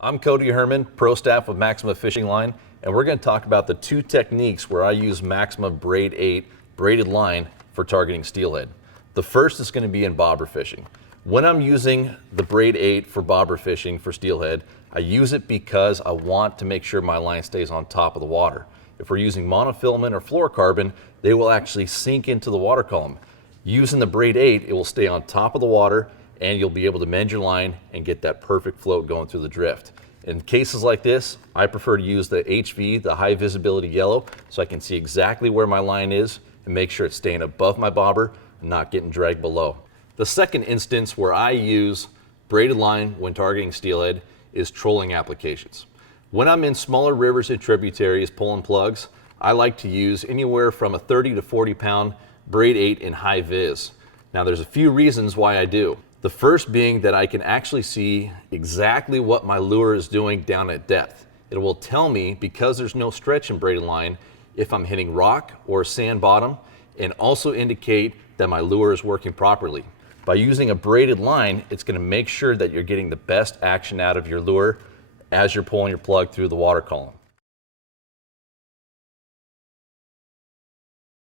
I'm Cody Herman, pro staff of Maxima Fishing Line, and we're going to talk about the two techniques where I use Maxima Braid 8 braided line for targeting steelhead. The first is going to be in bobber fishing. When I'm using the Braid 8 for bobber fishing for steelhead, I use it because I want to make sure my line stays on top of the water. If we're using monofilament or fluorocarbon, they will actually sink into the water column. Using the Braid 8, it will stay on top of the water and you'll be able to mend your line and get that perfect float going through the drift. In cases like this, I prefer to use the HV, the high visibility yellow, so I can see exactly where my line is and make sure it's staying above my bobber and not getting dragged below. The second instance where I use braided line when targeting steelhead is trolling applications. When I'm in smaller rivers and tributaries pulling plugs, I like to use anywhere from a 30 to 40 pound Braid 8 in high vis. Now there's a few reasons why I do. The first being that I can actually see exactly what my lure is doing down at depth. It will tell me, because there's no stretch in braided line, if I'm hitting rock or sand bottom, and also indicate that my lure is working properly. By using a braided line, it's going to make sure that you're getting the best action out of your lure as you're pulling your plug through the water column.